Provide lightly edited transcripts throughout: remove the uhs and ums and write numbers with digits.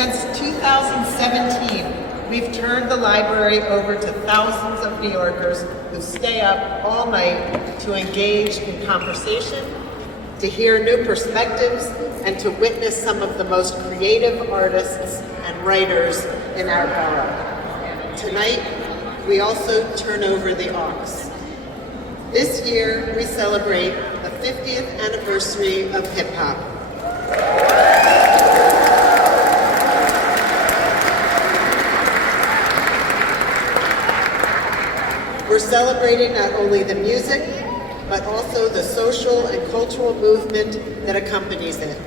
since 2017, we've turned the library over to thousands of New Yorkers who stay up all night to engage in conversation, to hear new perspectives, and to witness some of the most creative artists and writers in our borough. Tonight, we also turn over the aux. This year, we celebrate the 50th anniversary of hip-hop. We're celebrating not only the music, but also the social and cultural movement that accompanies it.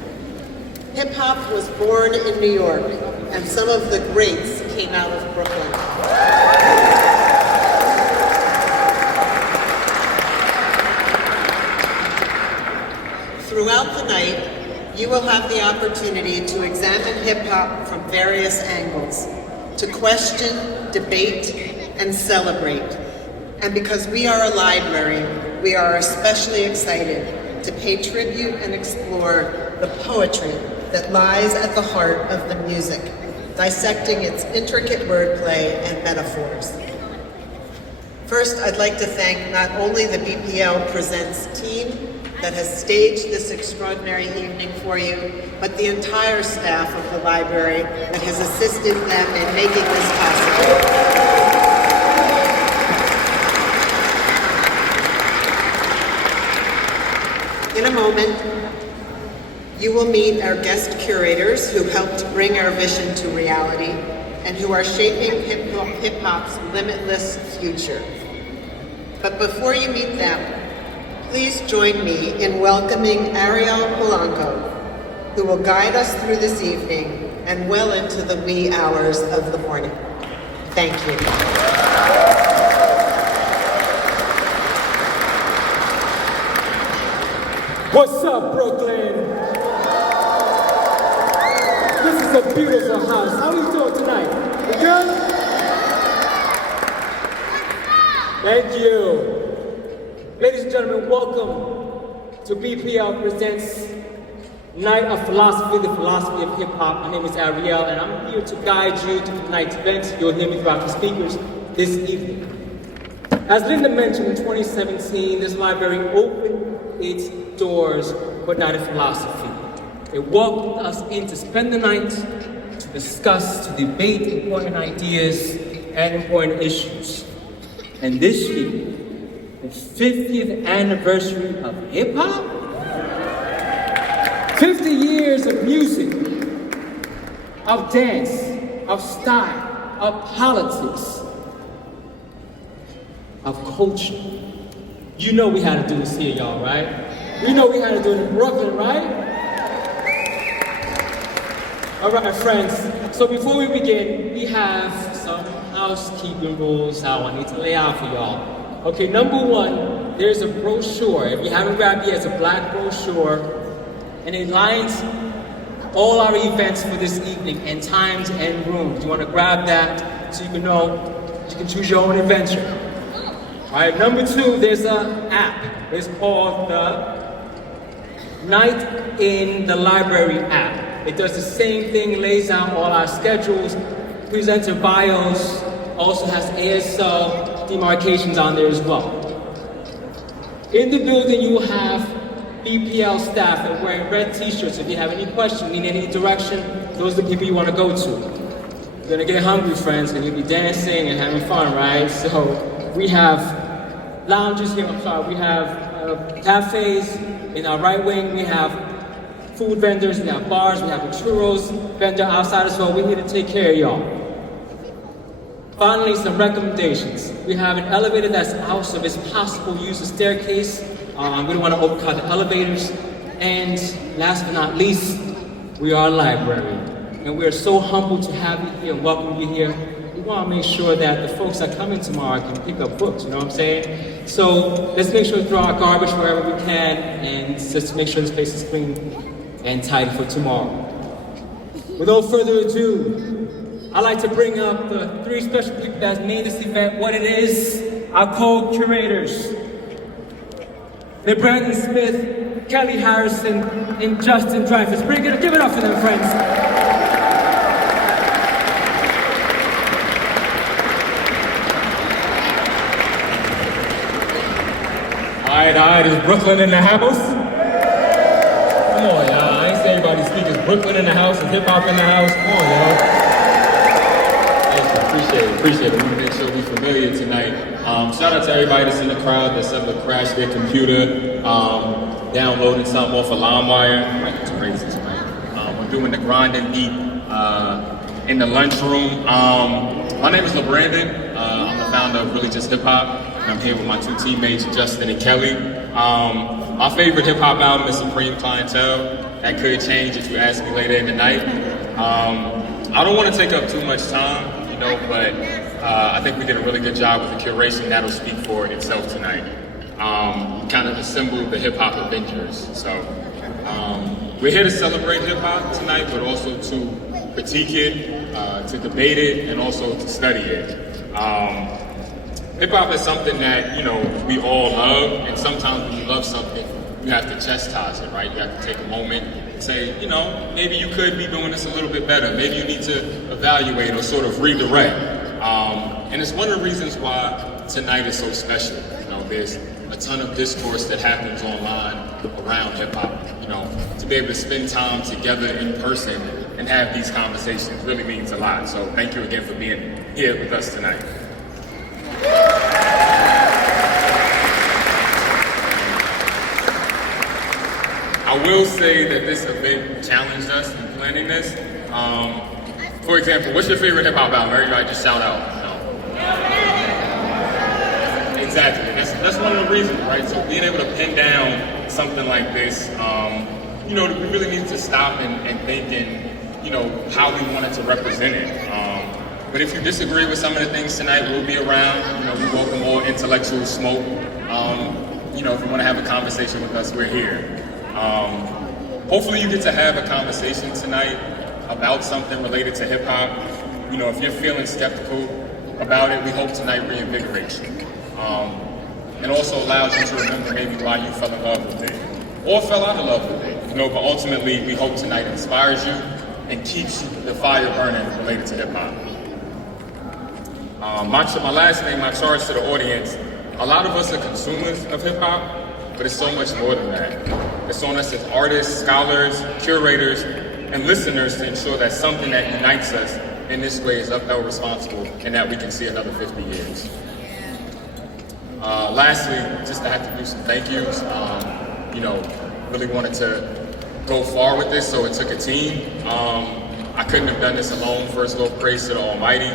Hip-hop was born in New York, and some of the greats came out of Brooklyn. Throughout the night, you will have the opportunity to examine hip-hop from various angles, to question, debate, and celebrate. And because we are a library, we are especially excited to pay tribute and explore the poetry that lies at the heart of the music, dissecting its intricate wordplay and metaphors. First, I'd like to thank not only the BPL Presents team that has staged this extraordinary evening for you, but the entire staff of the library that has assisted them in making this possible. In a moment, you will meet our guest curators who helped bring our vision to reality and who are shaping hip-hop's limitless future. But before you meet them, please join me in welcoming Ariel Polanco, who will guide us through this evening and well into the wee hours of the morning. Thank you. What's up, Brooklyn? This is a beautiful house. How are you doing tonight? You good? Thank you. Ladies and gentlemen, welcome to BPL Presents Night of Philosophy, the Philosophy of Hip Hop. My name is Ariel, and I'm here to guide you to tonight's events. You'll hear me throughout the speakers this evening. As Linda mentioned, in 2017, this library opened its doors for Night of Philosophy. It welcomed us in to spend the night, to discuss, to debate important ideas and important issues. And this year, the 50th anniversary of hip-hop? 50 years of music, of dance, of style, of politics, of culture. You know we had to do this here, y'all, right? You know we had to do it in Brooklyn, right? All right, my friends. So before we begin, we have some housekeeping rules I need to lay out for y'all. Okay, number one, there's a brochure. If you haven't grabbed it, it's a black brochure, and it lines all our events for this evening and times and rooms. You want to grab that so you can know you can choose your own adventure. All right, number two, there's an app. It's called the Night in the Library app. It does the same thing, lays out all our schedules, presenter bios, also has ASL demarcations on there as well. In the building, you will have BPL staff that are wearing red t-shirts. If you have any questions, need any direction, those are the people you want to go to. You're gonna get hungry, friends, and you'll be dancing and having fun, right? So we have lounges here, we have cafes in our right wing, we have food vendors, we have bars, we have a churros vendor outside as well. We're here to take care of y'all. Finally, some recommendations. We have an elevator that's out, so if it's possible, use the staircase. We don't want to overcrowd the elevators. And last but not least, we are a library. And we are so humbled to have you here and welcome you here. We want to make sure that the folks that come in tomorrow can pick up books, you know what I'm saying? So let's make sure to throw our garbage wherever we can and just to make sure this place is clean and tidy for tomorrow. Without further ado, I'd like to bring up the three special people that made this event what it is, our co-curators. They're Brandon Smith, Kelly Harrison, and Justin Dreyfus. Give it up for them, friends. right, is Brooklyn in the house? Come on, y'all. I ain't say everybody speak. Is Brooklyn in the house? Is hip hop in the house? Come on, y'all. Thank you. Appreciate it. We want to make sure we're familiar tonight. Shout out to everybody that's in the crowd that's ever crashed their computer, downloading something off of LimeWire. Like, it's crazy tonight. We're doing the grinding beat in the lunchroom. My name is LeBrandon. I'm the founder of Really Just Hip Hop, and I'm here with my two teammates, Justin and Kelly. My favorite hip hop album is Supreme Clientele. That could change if you ask me later in the night. I don't want to take up too much time, but I think we did a really good job with the curation. That'll speak for itself tonight. Kind of assembled the hip hop Avengers. So we're here to celebrate hip hop tonight, but also to critique it, to debate it, and also to study it. Hip hop is something that we all love, and sometimes when you love something, you have to chastise it, right? You have to take a moment and say, maybe you could be doing this a little bit better. Maybe you need to evaluate or sort of redirect. And it's one of the reasons why tonight is so special. There's a ton of discourse that happens online around hip hop. To be able to spend time together in person and have these conversations really means a lot. So thank you again for being here with us tonight. I will say that this event challenged us in planning this. For example, what's your favorite hip hop album? Everybody just shout out. Exactly. That's one of the reasons, right? So being able to pin down something like this, we really need to stop and think how we wanted to represent it. But if you disagree with some of the things tonight, we'll be around. We welcome more intellectual smoke. If you want to have a conversation with us, we're here. Hopefully you get to have a conversation tonight about something related to hip hop. If you're feeling skeptical about it, we hope tonight reinvigorates you. And also allows you to remember maybe why you fell in love with it, or fell out of love with it. But ultimately, we hope tonight inspires you and keeps the fire burning related to hip hop. My last name, my charge to the audience, a lot of us are consumers of hip hop, but it's so much more than that. It's on us as artists, scholars, curators, and listeners to ensure that something that unites us in this way is upheld responsible and that we can see another 50 years. Lastly, just to have to do some thank yous. Really wanted to go far with this, so it took a team. I couldn't have done this alone. First, little praise to the Almighty.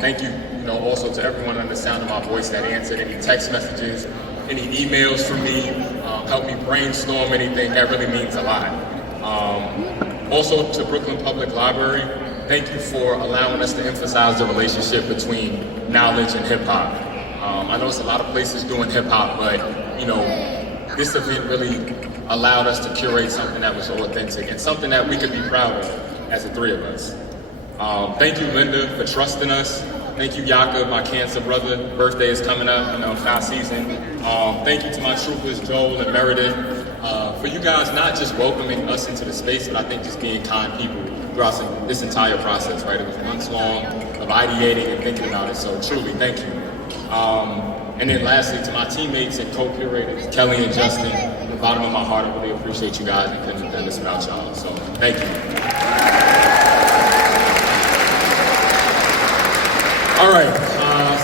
Thank you, also to everyone under the sound of my voice that answered any text messages, any emails from me, helped me brainstorm anything. That really means a lot. Also to Brooklyn Public Library, thank you for allowing us to emphasize the relationship between knowledge and hip hop. I know it's a lot of places doing hip hop, but this event really allowed us to curate something that was authentic and something that we could be proud of as the three of us. Thank you, Linda, for trusting us. Thank you, Yaka, my cancer brother. Birthday is coming up, foul season. Thank you to my troopers, Joel and Meredith, for you guys not just welcoming us into the space, but I think just being kind people throughout this entire process, right? It was months long of ideating and thinking about it, so truly, thank you. And then lastly, to my teammates and co-curators, Kelly and Justin, from the bottom of my heart, I really appreciate you guys and couldn't have done this without y'all, so thank you. All right,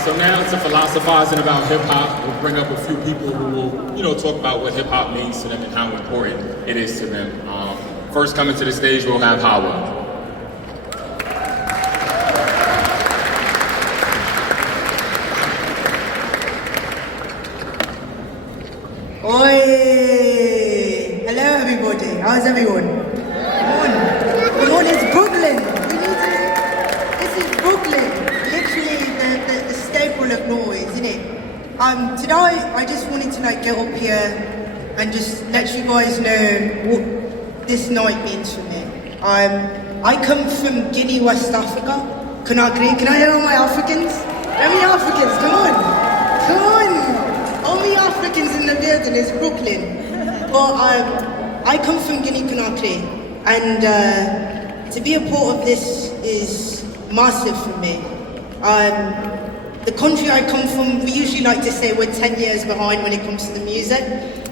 so now to philosophizing about hip hop, we'll bring up a few people who will, talk about what hip hop means to them and how important it is to them. First coming to the stage, we'll have Hawa. Oi! Hello everybody, how's everyone? Come on, it's Brooklyn! This is Brooklyn, literally the staple of noise, isn't it? Today I just wanted to get up here and just let you guys know what this night means for me. I come from Guinea, West Africa. Can I hear all my Africans? Let me Africans, come on! All the Africans in the building is Brooklyn. But I come from Guinea-Conakry, and to be a part of this is massive for me. the country I come from, we usually like to say we're 10 years behind when it comes to the music.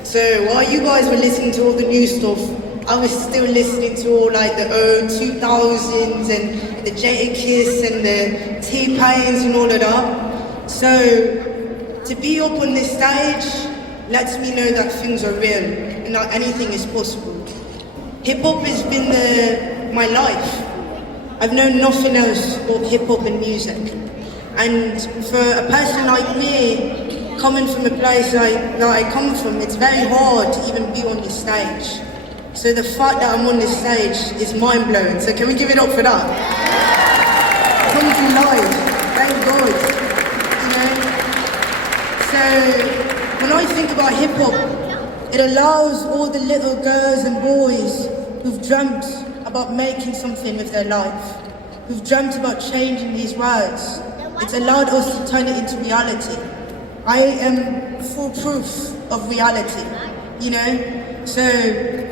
So while you guys were listening to all the new stuff, I was still listening to all like the 2000s and the Jadakiss and the T-Pains and all of that. So to be up on this stage lets me know that things are real and that anything is possible. Hip-hop has been my life. I've known nothing else but hip-hop and music. And for a person like me, coming from a place that I come from, it's very hard to even be on this stage. So the fact that I'm on this stage is mind-blowing. So can we give it up for that? Come to life, thank God. You know? So when I think about hip-hop, it allows all the little girls and boys who've dreamt about making something with their life, who've dreamt about changing these words. It's allowed us to turn it into reality. I am full proof of reality, you know? So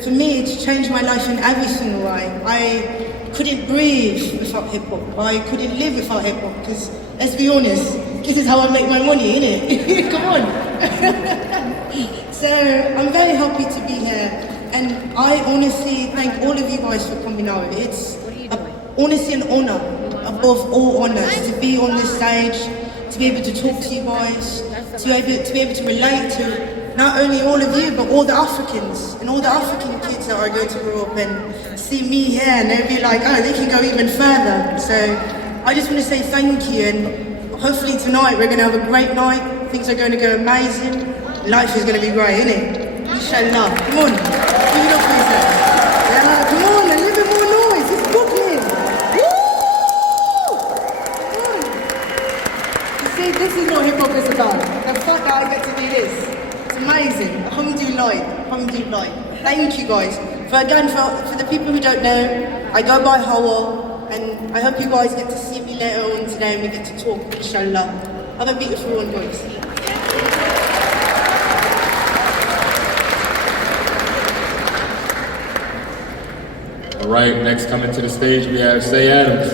for me, it's changed my life in every single way. I couldn't breathe without hip-hop. I couldn't live without hip-hop, because let's be honest, this is how I make my money, innit? Come on. So I'm very happy to be here, and I honestly thank all of you guys for coming out. It's honestly an honour, above all honours, to be on this stage, to be able to talk to you guys, to be able to relate to not only all of you, but all the Africans and all the African kids that are going to grow up and see me here, and they'll be like, oh, they can go even further. So I just want to say thank you, and hopefully tonight we're going to have a great night. Things are going to go amazing. Life is going to be great, isn't it? Inshallah. Come on. Give it up for yourself. Yeah, come on, a little bit more noise. It's Brooklyn. Woo! Come on. You see, this is what hip-hop is about. The fact that I get to do this. It's amazing. Alhamdulillah. Alhamdulillah. Thank you guys. For the people who don't know, I go by Hawa, and I hope you guys get to see me later on today and we get to talk, inshallah. Have a beautiful one, guys. All right, next coming to the stage, we have Say Adams.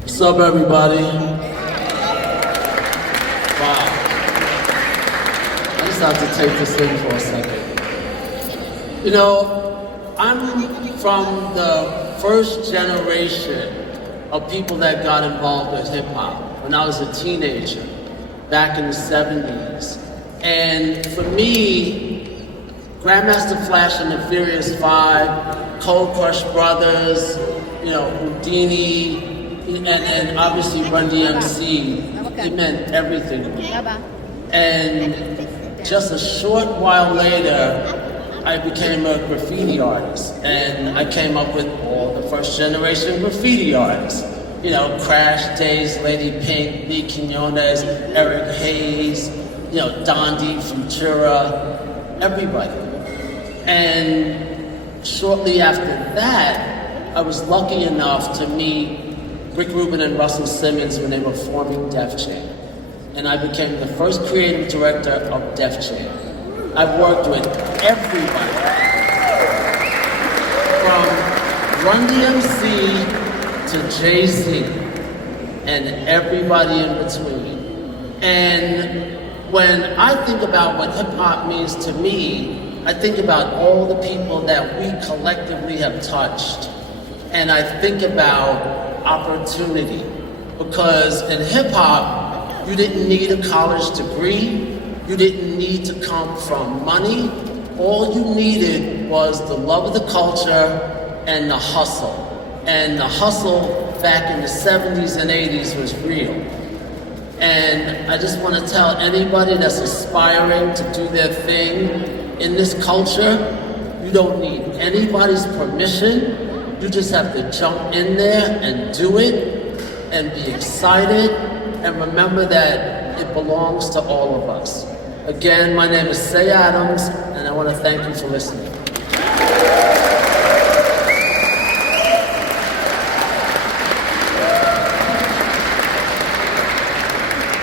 What's up, everybody? Wow. I just have to take this in for a second. You know, I'm from the first generation of people that got involved with hip hop when I was a teenager back in the 70s. And for me, Grandmaster Flash and the Furious Five, Cold Crush Brothers, you know, Houdini, and obviously Run DMC, it meant everything to me. And just a short while later, I became a graffiti artist, and I came up with all the first generation graffiti artists. You know, Crash Days, Lady Pink, B. Quinones, Eric Hayes, you know, Dondi, Futura, everybody. And shortly after that, I was lucky enough to meet Rick Rubin and Russell Simmons when they were forming Def Jam. And I became the first creative director of Def Jam. I've worked with everybody, from Run DMC to Jay-Z, and everybody in between. And when I think about what hip-hop means to me, I think about all the people that we collectively have touched. And I think about opportunity, because in hip-hop, you didn't need a college degree, you didn't need to come from money. All you needed was the love of the culture and the hustle. And the hustle back in the 70s and 80s was real. And I just want to tell anybody that's aspiring to do their thing in this culture, you don't need anybody's permission. You just have to jump in there and do it and be excited and remember that it belongs to all of us. Again, my name is Say Adams, and I want to thank you for listening.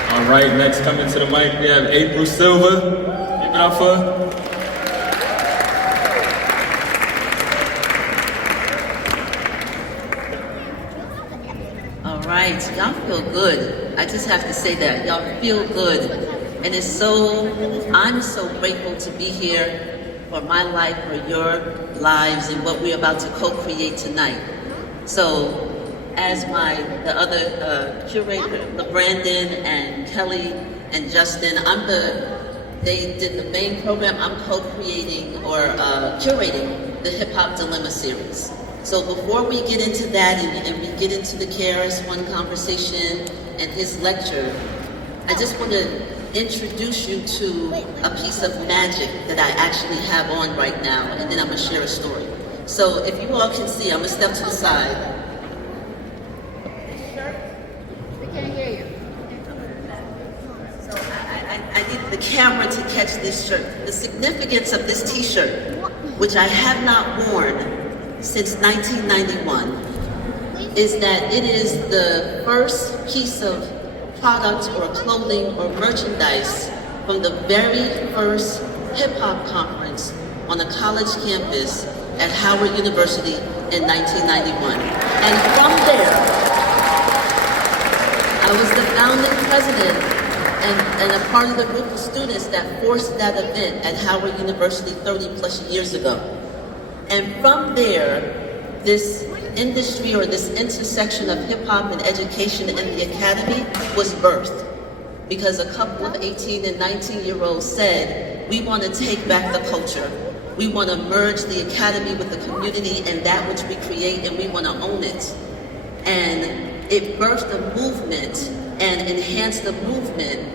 All right, next coming to the mic, we have April Silver. Give it up for her. All right, y'all feel good. I just have to say that. Y'all feel good. And I'm so grateful to be here for my life, for your lives, and what we're about to co-create tonight. So, as the other curator, Brandon and Kelly and Justin, they did the main program. I'm co-creating or curating the Hip Hop Dilemma series. So before we get into that and we get into the KRS-One conversation and his lecture, I just want to introduce you to a piece of magic that I actually have on right now, and then I'm going to share a story. So if you all can see, I'm going to step to the side. We can't hear you. So I need the camera to catch this shirt. The significance of this t-shirt, which I have not worn since 1991, is that it is the first piece of product or clothing or merchandise from the very first hip-hop conference on a college campus at Howard University in 1991. And from there, I was the founding president and a part of the group of students that forced that event at Howard University 30 plus years ago. And from there, this industry or this intersection of hip hop and education in the academy was birthed. Because a couple of 18 and 19-year-olds said, we want to take back the culture. We want to merge the academy with the community and that which we create, and we want to own it. And it birthed a movement and enhanced the movement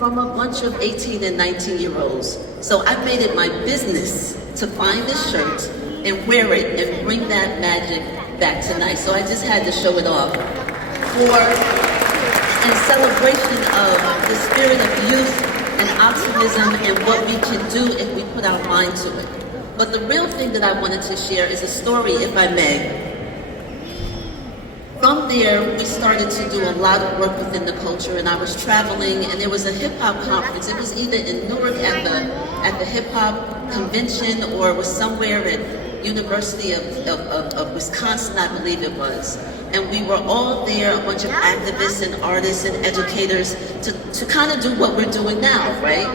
from a bunch of 18 and 19-year-olds. So I made it my business to find this shirt and wear it and bring that magic back tonight. So I just had to show it off in celebration of the spirit of youth and optimism and what we can do if we put our mind to it. But the real thing that I wanted to share is a story, if I may. From there, we started to do a lot of work within the culture, and I was traveling, and there was a hip-hop conference. It was either in Newark at the hip-hop convention, or it was somewhere at University of Wisconsin, I believe it was. And we were all there, a bunch of activists and artists and educators, to kind of do what we're doing now, right?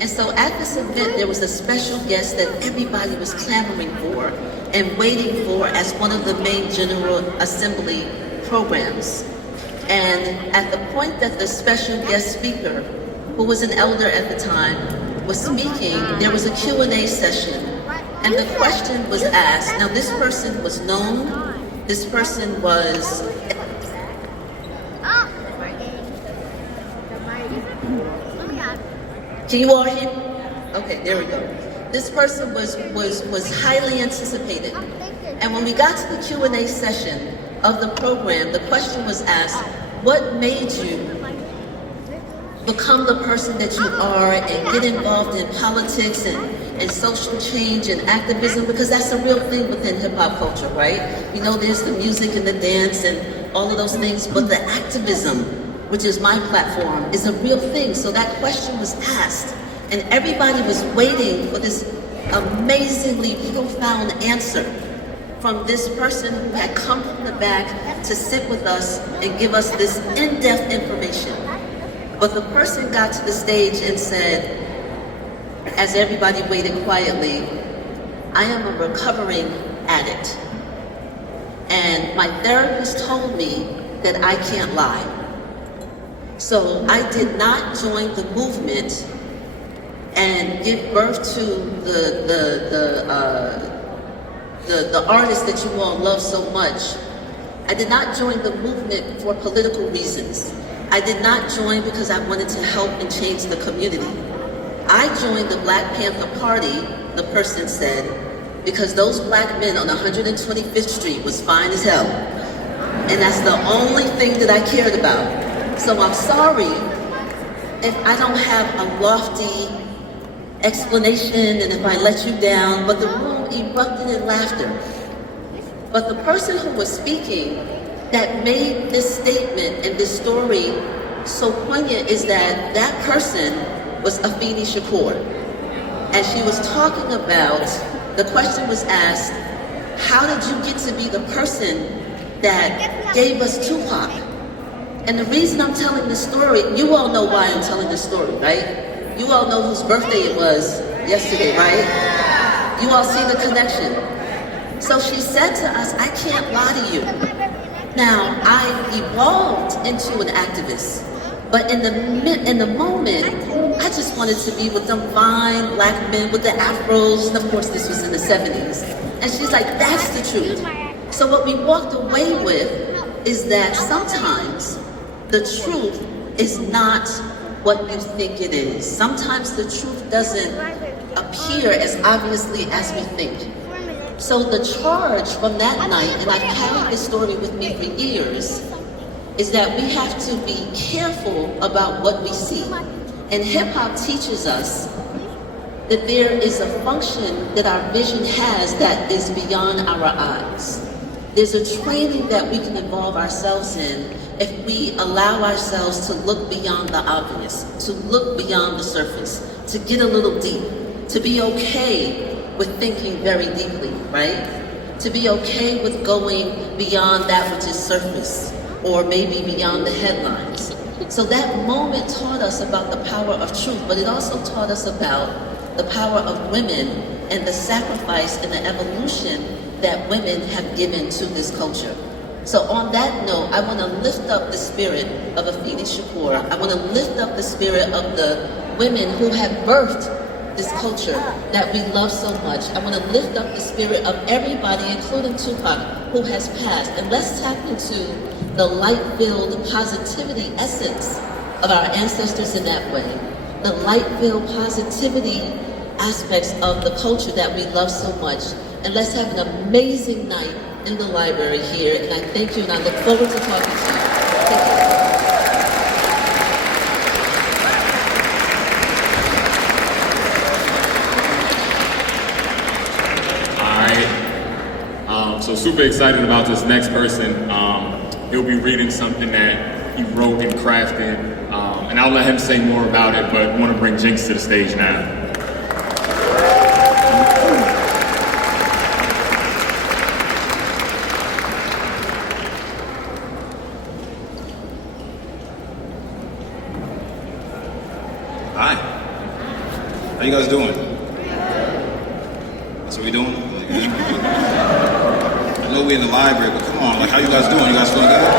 And so at this event, there was a special guest that everybody was clamoring for and waiting for as one of the main General Assembly programs. And at the point that the special guest speaker, who was an elder at the time, was speaking, there was a Q&A session. And the question was asked. Now this person was known, this person was... Can you all hear? Okay, there we go. This person was highly anticipated. And when we got to the Q&A session of the program, the question was asked, what made you become the person that you are and get involved in politics and social change and activism? Because that's a real thing within hip-hop culture, right? You know, there's the music and the dance and all of those things, but the activism, which is my platform, is a real thing. So that question was asked, and everybody was waiting for this amazingly profound answer from this person who had come from the back to sit with us and give us this in-depth information. But the person got to the stage and said, as everybody waited quietly, I am a recovering addict. And my therapist told me that I can't lie. So I did not join the movement and give birth to the artists that you all love so much. I did not join the movement for political reasons. I did not join because I wanted to help and change the community. I joined the Black Panther Party, the person said, because those black men on 125th Street was fine as hell. And that's the only thing that I cared about. So I'm sorry if I don't have a lofty explanation and if I let you down, but the room erupted in laughter. But the person who was speaking that made this statement and this story so poignant is that person was Afeni Shakur. and she was talking about, the question was asked, how did you get to be the person that gave us Tupac? And the reason I'm telling this story, you all know why I'm telling this story, right? You all know whose birthday it was yesterday, right? You all see the connection. So she said to us, I can't lie to you. Now, I evolved into an activist, but in the moment, I just wanted to be with them fine black men with the afros, and of course this was in the 70s. And she's like, that's the truth. So what we walked away with is that sometimes the truth is not what you think it is. Sometimes the truth doesn't appear as obviously as we think. So the charge from that night, and I've carried this story with me for years, is that we have to be careful about what we see. And hip hop teaches us that there is a function that our vision has that is beyond our eyes. There's a training that we can involve ourselves in if we allow ourselves to look beyond the obvious, to look beyond the surface, to get a little deep, to be okay with thinking very deeply, right? To be okay with going beyond that which is surface, or maybe beyond the headlines. So that moment taught us about the power of truth, but it also taught us about the power of women and the sacrifice and the evolution that women have given to this culture. So on that note, I want to lift up the spirit of Afeni Shakur. I want to lift up the spirit of the women who have birthed this culture that we love so much. I want to lift up the spirit of everybody, including Tupac, who has passed. And let's tap into the light-filled positivity essence of our ancestors in that way. The light-filled positivity aspects of the culture that we love so much. And let's have an amazing night in the library here. And I thank you, and I look forward to talking to you. Thank you. So super excited about this next person. He'll be reading something that he wrote and crafted, and I'll let him say more about it, but want to bring Jinx to the stage now. Hi. How you guys doing? That's what we doing? I know we in the library, but come on, like, how you guys doing? You guys feeling good?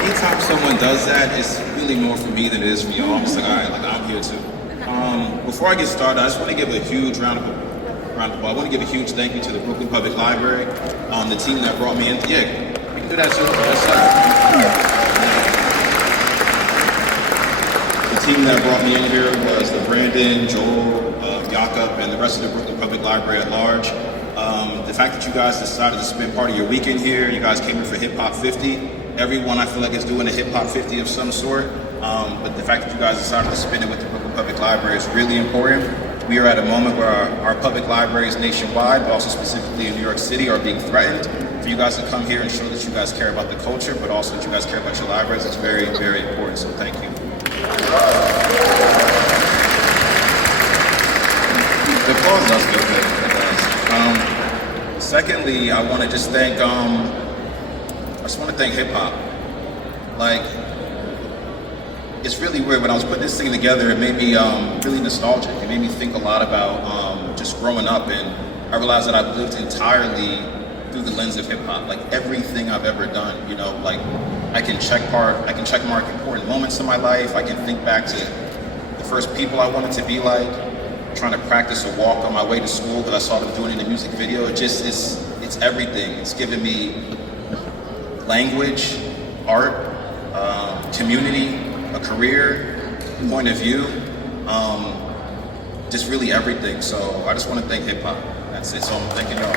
Anytime someone does that, it's really more for me than it is for y'all. I'm just like, all right, like, I'm here too. Before I get started, I just want to give a huge round of applause. I want to give a huge thank you to the Brooklyn Public Library, the team that brought me in. Yeah, you can do that too. The team that brought me in here was the Brandon, Joel, Jakob, and the rest of the Brooklyn Public Library at large. The fact that you guys decided to spend part of your weekend here, you guys came here for Hip Hop 50. Everyone I feel like is doing a Hip Hop 50 of some sort. But the fact that you guys decided to spend it with the Brooklyn Public Library is really important. We are at a moment where our public libraries nationwide, but also specifically in New York City, are being threatened. For you guys to come here and show that you guys care about the culture, but also that you guys care about your libraries, it's very, very important, so thank you. The applause does feel good. Secondly, I want to just thank, hip hop. Like, it's really weird. When I was putting this thing together, it made me really nostalgic. It made me think a lot about just growing up, and I realized that I've lived entirely through the lens of hip hop. Like, everything I've ever done, you know, like, I can check mark important moments in my life. I can think back to the first people I wanted to be like, trying to practice a walk on my way to school because I saw them doing it in the music video. It's everything. It's given me language, art, community, a career, point of view, just really everything. So I just want to thank hip hop. That's it. So I'm thanking y'all.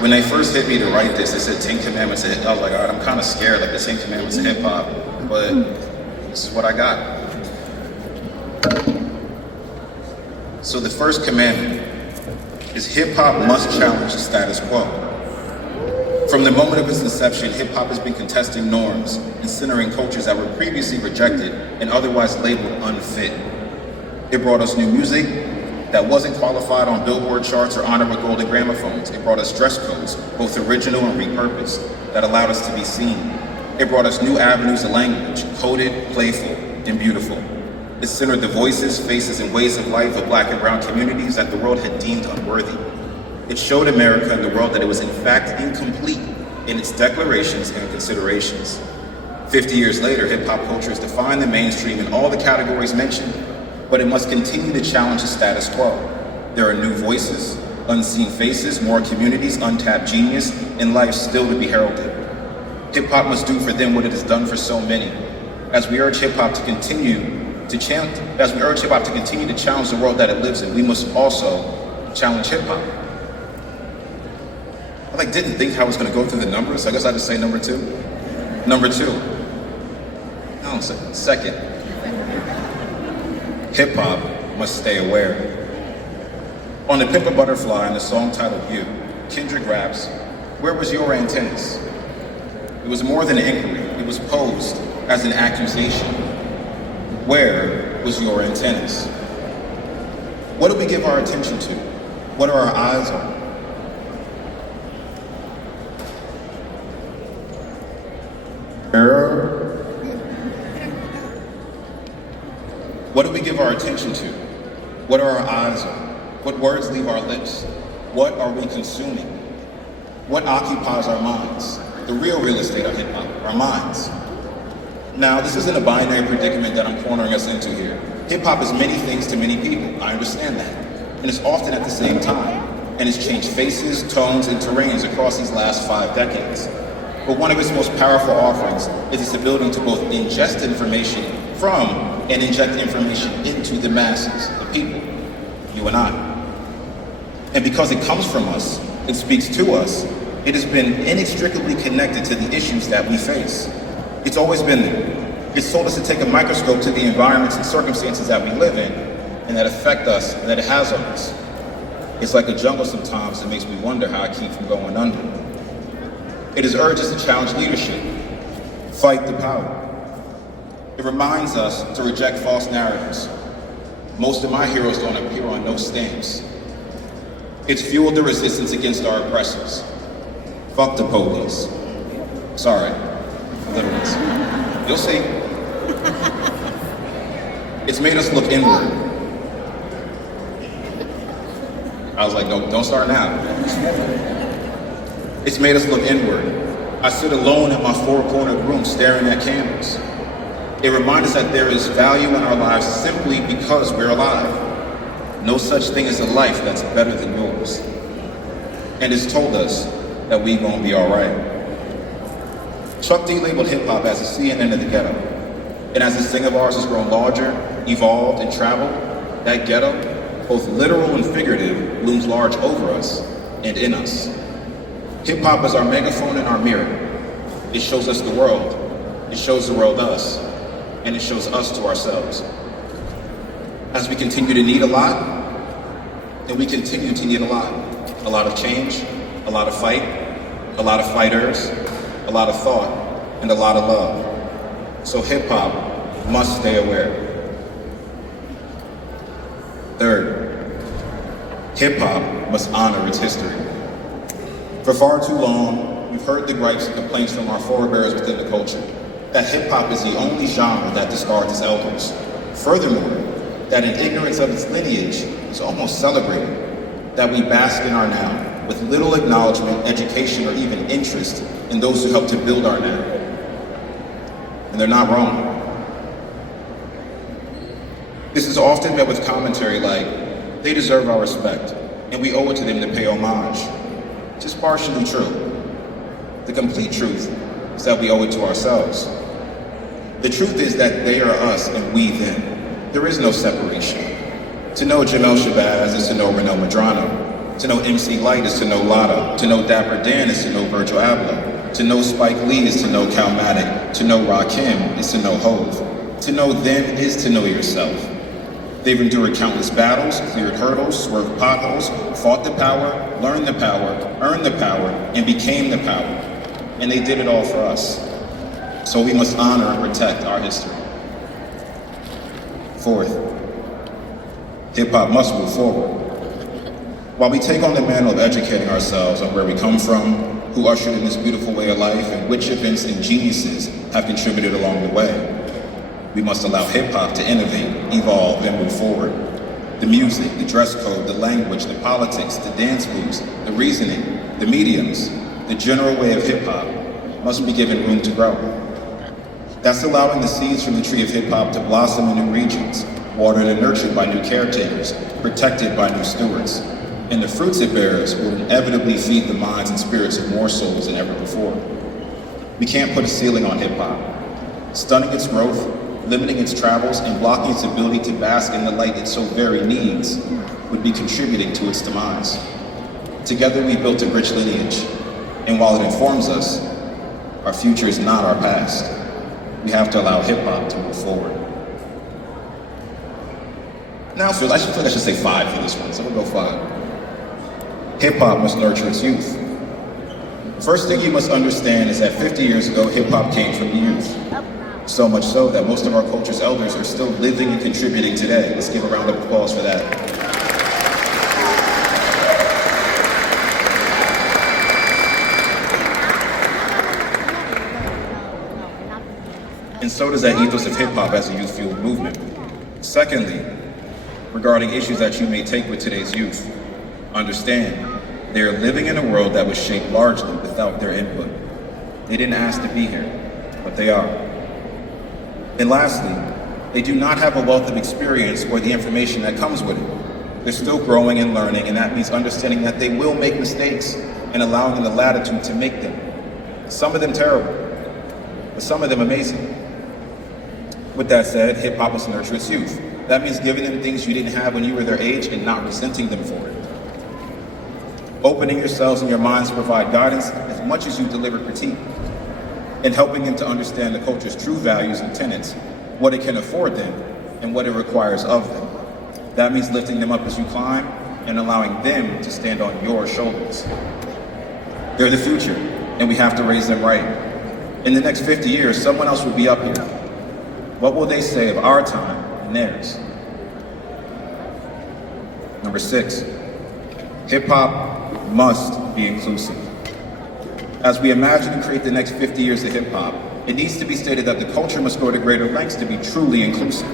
When they first hit me to write this, they said 10 Commandments. I was like, all right, I'm kind of scared, like the 10 Commandments of hip hop, but this is what I got. So the first commandment is hip hop must challenge the status quo. From the moment of its inception, hip hop has been contesting norms and centering cultures that were previously rejected and otherwise labeled unfit. It brought us new music that wasn't qualified on Billboard charts or honored with golden gramophones. It brought us dress codes, both original and repurposed, that allowed us to be seen. It brought us new avenues of language, coded, playful, and beautiful. It centered the voices, faces, and ways of life of Black and brown communities that the world had deemed unworthy. It showed America and the world that it was in fact incomplete in its declarations and considerations. 50 years later, hip hop culture has defined the mainstream in all the categories mentioned, but it must continue to challenge the status quo. There are new voices, unseen faces, more communities, untapped genius, and life still to be heralded. Hip hop must do for them what it has done for so many. As we urge hip hop to continue to challenge the world that it lives in, we must also challenge hip hop. I didn't think how I was going to go through the numbers. I guess I just say number two. Number two. No, second. Hip hop must stay aware. On The Pimp a Butterfly in the song titled You, Kendrick raps, "Where was your antennas?" It was more than an inquiry. It was posed as an accusation. Where was your antennas? What do we give our attention to? What are our eyes on? What do we give our attention to? What are our eyes on? What words leave our lips? What are we consuming? What occupies our minds? The real estate of hip hop, our minds. Now, this isn't a binary predicament that I'm cornering us into here. Hip hop is many things to many people. I understand that. And it's often at the same time. And it's changed faces, tones, and terrains across these last 5 decades. But one of its most powerful offerings is its ability to both ingest information from and inject information into the masses, the people, you and I. And because it comes from us, it speaks to us, it has been inextricably connected to the issues that we face. It's always been there. It's told us to take a microscope to the environments and circumstances that we live in and that affect us and that it has on us. It's like a jungle sometimes that makes me wonder how I keep from going under. It has urged us to challenge leadership, fight the power. It reminds us to reject false narratives. Most of my heroes don't appear on no stamps. It's fueled the resistance against our oppressors. Fuck the police. Sorry, little ones. You'll see. It's made us look inward. I was like, no, don't start now. It's made us look inward. I sit alone in my 4-cornered room staring at candles. It reminds us that there is value in our lives simply because we're alive. No such thing as a life that's better than yours. And it's told us that we gonna be all right. Chuck D labeled hip hop as the CNN of the ghetto. And as this thing of ours has grown larger, evolved, and traveled, that ghetto, both literal and figurative, looms large over us and in us. Hip hop is our megaphone and our mirror. It shows us the world. It shows the world us. And it shows us to ourselves. As we continue to need a lot, and we continue to need a lot. A lot of change, a lot of fight, a lot of fighters, a lot of thought, and a lot of love. So hip hop must stay aware. Third, hip hop must honor its history. For far too long, we've heard the gripes and complaints from our forebears within the culture that hip hop is the only genre that discards its elders. Furthermore, that in ignorance of its lineage is almost celebrated, that we bask in our now with little acknowledgement, education, or even interest in those who helped to build our now. And they're not wrong. This is often met with commentary like, they deserve our respect, and we owe it to them to pay homage. Which is partially true. The complete truth is that we owe it to ourselves. The truth is that they are us and we them. There is no separation. To know Jamel Shabazz is to know Renel Madrano. To know MC Light is to know Lotto. To know Dapper Dan is to know Virgil Abloh. To know Spike Lee is to know Calmatic. To know Rakim is to know Hove. To know them is to know yourself. They've endured countless battles, cleared hurdles, swerved potholes, fought the power, learned the power, earned the power, and became the power. And they did it all for us. So we must honor and protect our history. Fourth, hip-hop must move forward. While we take on the mantle of educating ourselves on where we come from, who ushered in this beautiful way of life, and which events and geniuses have contributed along the way, we must allow hip-hop to innovate, evolve, and move forward. The music, the dress code, the language, the politics, the dance moves, the reasoning, the mediums, the general way of hip-hop must be given room to grow. That's allowing the seeds from the tree of hip-hop to blossom in new regions, watered and nurtured by new caretakers, protected by new stewards. And the fruits it bears will inevitably feed the minds and spirits of more souls than ever before. We can't put a ceiling on hip-hop. Stunning its growth, limiting its travels, and blocking its ability to bask in the light it so very needs would be contributing to its demise. Together we built a rich lineage, and while it informs us, our future is not our past. We have to allow hip-hop to move forward. Now, I feel like I should say 5 for this one, so we'll go 5. Hip-hop must nurture its youth. First thing you must understand is that 50 years ago, hip-hop came from the youth. So much so that most of our culture's elders are still living and contributing today. Let's give a round of applause for that. And so does that ethos of hip-hop as a youth-fueled movement. Secondly, regarding issues that you may take with today's youth, understand they are living in a world that was shaped largely without their input. They didn't ask to be here, but they are. And lastly, they do not have a wealth of experience or the information that comes with it. They're still growing and learning, and that means understanding that they will make mistakes and allowing them the latitude to make them. Some of them terrible, but some of them amazing. With that said, hip-hop must nurture its youth. That means giving them things you didn't have when you were their age and not resenting them for it. Opening yourselves and your minds to provide guidance as much as you deliver critique, and helping them to understand the culture's true values and tenets, what it can afford them, and what it requires of them. That means lifting them up as you climb and allowing them to stand on your shoulders. They're the future, and we have to raise them right. In the next 50 years, someone else will be up here. What will they say of our time and theirs? Number 6, hip-hop must be inclusive. As we imagine and create the next 50 years of hip-hop, it needs to be stated that the culture must go to greater lengths to be truly inclusive.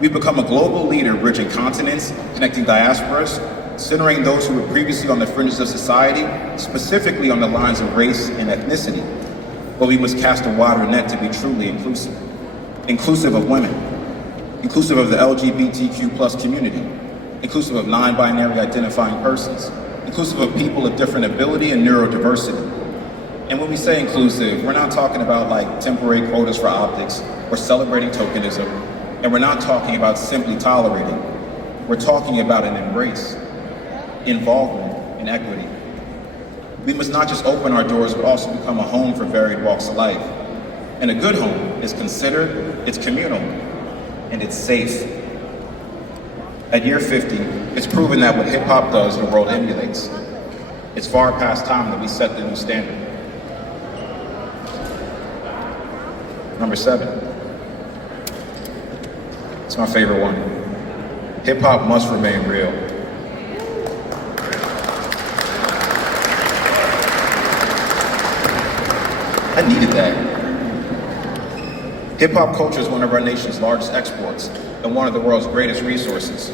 We've become a global leader bridging continents, connecting diasporas, centering those who were previously on the fringes of society, specifically on the lines of race and ethnicity. But we must cast a wider net to be truly inclusive. Inclusive of women, inclusive of the LGBTQ+ community, inclusive of non-binary identifying persons, inclusive of people of different ability and neurodiversity. And when we say inclusive, we're not talking about like temporary quotas for optics or celebrating tokenism, and we're not talking about simply tolerating. We're talking about an embrace, involvement, and equity. We must not just open our doors, but also become a home for varied walks of life. And a good home is considered, it's communal, and it's safe. At year 50, it's proven that what hip-hop does, the world emulates. It's far past time that we set the new standard. Number 7. It's my favorite one. Hip-hop must remain real. I needed that. Hip-hop culture is one of our nation's largest exports and one of the world's greatest resources.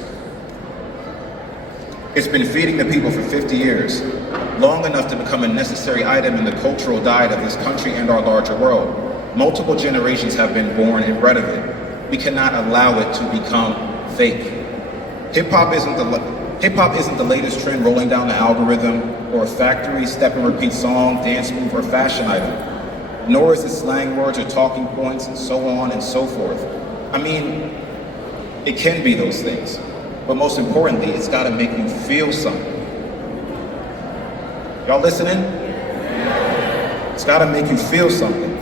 It's been feeding the people for 50 years, long enough to become a necessary item in the cultural diet of this country and our larger world. Multiple generations have been born and bred of it. We cannot allow it to become fake. Hip-hop isn't the latest trend rolling down the algorithm or a factory step and repeat song, dance move, or fashion item. Nor is it slang words or talking points and so on and so forth. I mean, it can be those things, but most importantly, it's gotta make you feel something. Y'all listening? It's gotta make you feel something.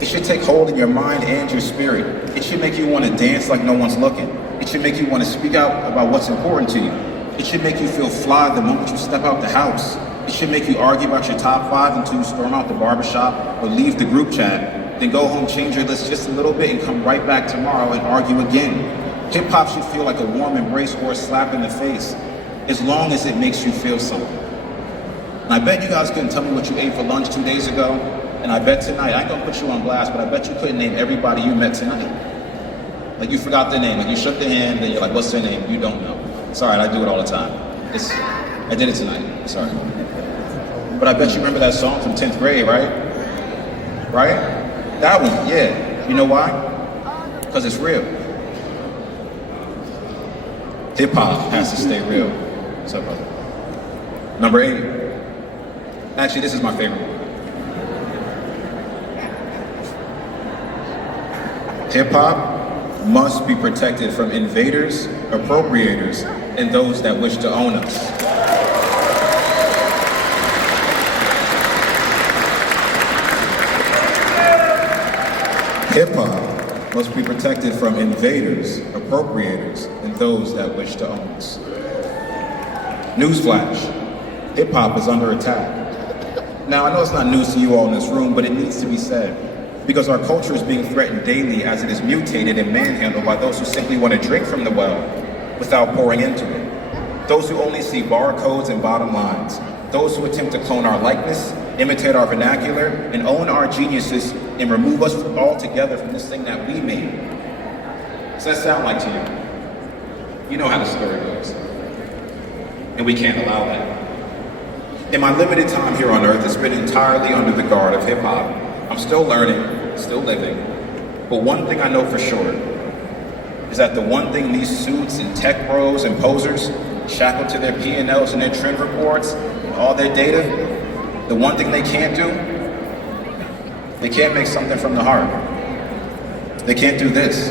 It should take hold in your mind and your spirit. It should make you wanna dance like no one's looking. It It should make you want to speak out about what's important to you. It should make you feel fly the moment you step out the house. It should make you argue about your top 5 until you storm out the barbershop or leave the group chat, then go home, change your list just a little bit, and come right back tomorrow and argue again. Hip hop should feel like a warm embrace or a slap in the face, as long as it makes you feel something. And I bet you guys couldn't tell me what you ate for lunch 2 days ago, and I bet tonight, I ain't gonna put you on blast, but I bet you couldn't name everybody you met tonight. Like you forgot their name, like you shook their hand, then you're like, what's their name? You don't know. It's all right, I do it all the time. I did it tonight, sorry. But I bet you remember that song from 10th grade, right? Right? That one, yeah. You know why? Because it's real. Hip hop has to stay real. What's up, brother? Number 8. Actually, this is my favorite one. Hip hop must be protected from invaders, appropriators, and those that wish to own us. Hip hop must be protected from invaders, appropriators, and those that wish to own us. Newsflash, hip hop is under attack. Now, I know it's not news to you all in this room, but it needs to be said, because our culture is being threatened daily as it is mutated and manhandled by those who simply want to drink from the well without pouring into it. Those who only see barcodes and bottom lines. Those who attempt to clone our likeness, imitate our vernacular, and own our geniuses and remove us altogether from this thing that we made. Does that sound like to you? You know how the story goes. And we can't allow that. In my limited time here on earth, it's been entirely under the guard of hip hop. I'm still learning, still living. But one thing I know for sure is that the one thing these suits and tech bros and posers, shackled to their P&Ls and their trend reports, and all their data, the one thing they can't do, they can't make something from the heart. They can't do this.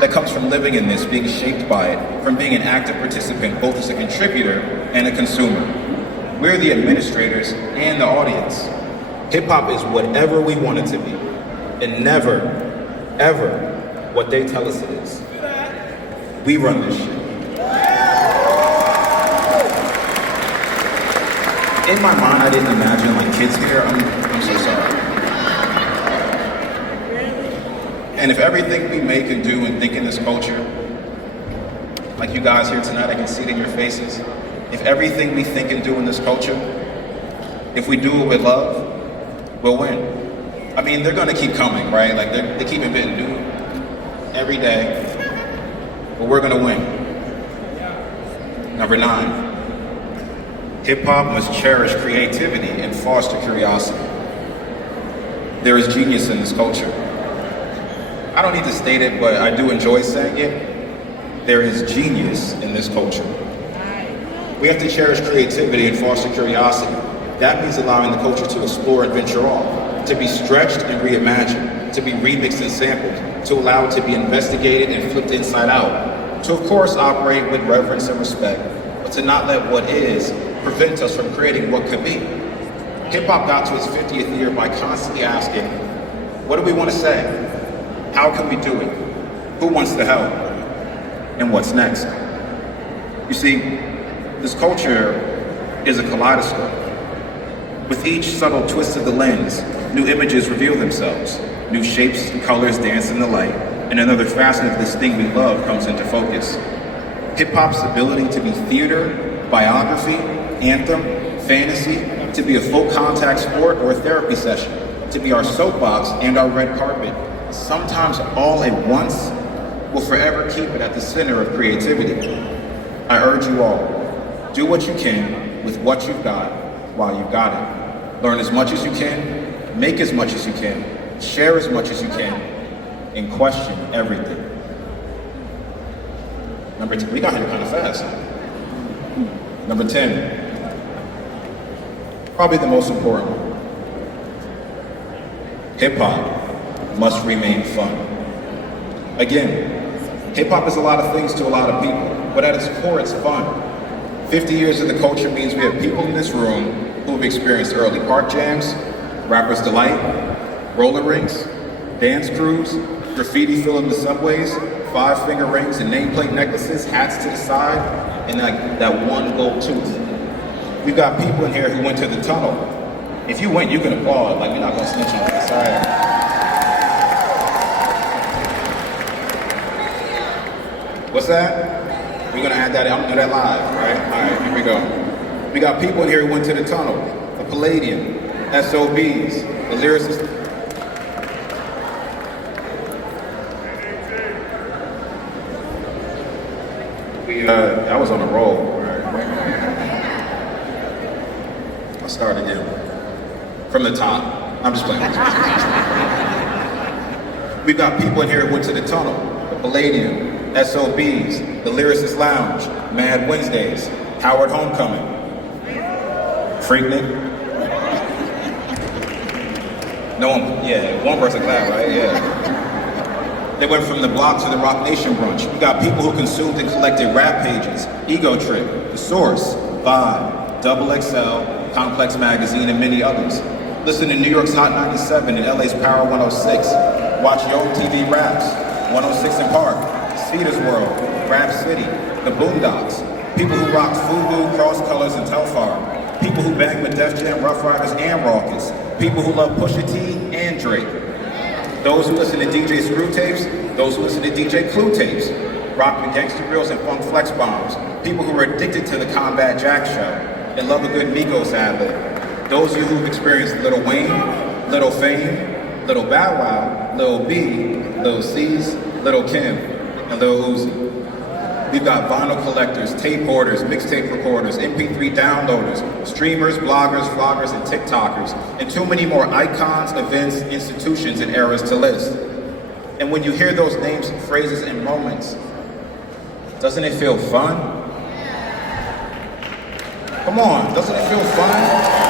That comes from living in this, being shaped by it, from being an active participant, both as a contributor and a consumer. We're the administrators and the audience. Hip hop is whatever we want it to be, and never, ever what they tell us it is. We run this shit. In my mind, I didn't imagine like kids here. I'm so sorry. And if everything we make and do and think in this culture, like you guys here tonight, I can see it in your faces. If everything we think and do in this culture, if we do it with love, we'll win. I mean, they're gonna keep coming, right? Like they keep inventing new every day, but we're gonna win. Number 9. Hip hop must cherish creativity and foster curiosity. There is genius in this culture. I don't need to state it, but I do enjoy saying it. There is genius in this culture. We have to cherish creativity and foster curiosity. That means allowing the culture to explore and venture off, to be stretched and reimagined, to be remixed and sampled, to allow it to be investigated and flipped inside out, to of course operate with reverence and respect, but to not let what is prevent us from creating what could be. Hip hop got to its 50th year by constantly asking, what do we want to say? How can we do it? Who wants to help? And what's next? You see, this culture is a kaleidoscope. With each subtle twist of the lens, new images reveal themselves. New shapes and colors dance in the light, and another facet of this thing we love comes into focus. Hip-hop's ability to be theater, biography, anthem, fantasy, to be a full contact sport or a therapy session, to be our soapbox and our red carpet, sometimes all at once, will forever keep it at the center of creativity. I urge you all, do what you can with what you've got while you've got it. Learn as much as you can, make as much as you can, share as much as you can, and question everything. Number 10, we got here kind of fast. Number 10, probably the most important one. Hip hop must remain fun. Again, hip hop is a lot of things to a lot of people, but at its core, it's fun. 50 years of the culture means we have people in this room who have experienced early park jams, Rapper's Delight, roller rinks, dance crews, graffiti filling the subways, 5-finger rings and nameplate necklaces, hats to the side, and like that one gold tooth. We've got people in here who went to the tunnel. If you went, you can applaud. Like, we're not gonna snitch on this, all right? What's that? We're gonna add that in. I'm gonna do that live, right? All right, here we go. We got people in here who went to the tunnel, the Palladium, SOBs, the lyricists. I was on a roll. I started again. From the top. I'm just playing. We've got people in here who went to the tunnel, the Palladium, SOBs, the Lyricist Lounge, Mad Wednesdays, Howard Homecoming, Freaknik. No one, yeah, one person clapped, right? Yeah. They went from the block to the Rock Nation brunch. We got people who consumed and collected rap pages, Ego Trip, The Source, Vibe, Double XL, Complex Magazine, and many others. Listen to New York's Hot 97 and LA's Power 106. Watch Yo TV Raps, 106 in Park, Cedars World, Rap City, The Boondocks. People who rocked FUBU, Cross Colors, and Telfar. People who banged with Def Jam, Rough Riders, and Raucus. People who love Pusha T and Drake. Those who listen to DJ Screw tapes, those who listen to DJ Clue tapes, rock the gangster reels and funk flex bombs, people who are addicted to the Combat Jack show and love a good Migos ad-lib. Those of you who've experienced Lil Wayne, Lil Fame, Lil Bow Wow, Lil B, Lil C's, Lil Kim, and Lil Uzi. We've got vinyl collectors, tape hoarders, mixtape recorders, MP3 downloaders, streamers, bloggers, vloggers, and TikTokers, and too many more icons, events, institutions, and eras to list. And when you hear those names, phrases, and moments, doesn't it feel fun? Come on, doesn't it feel fun?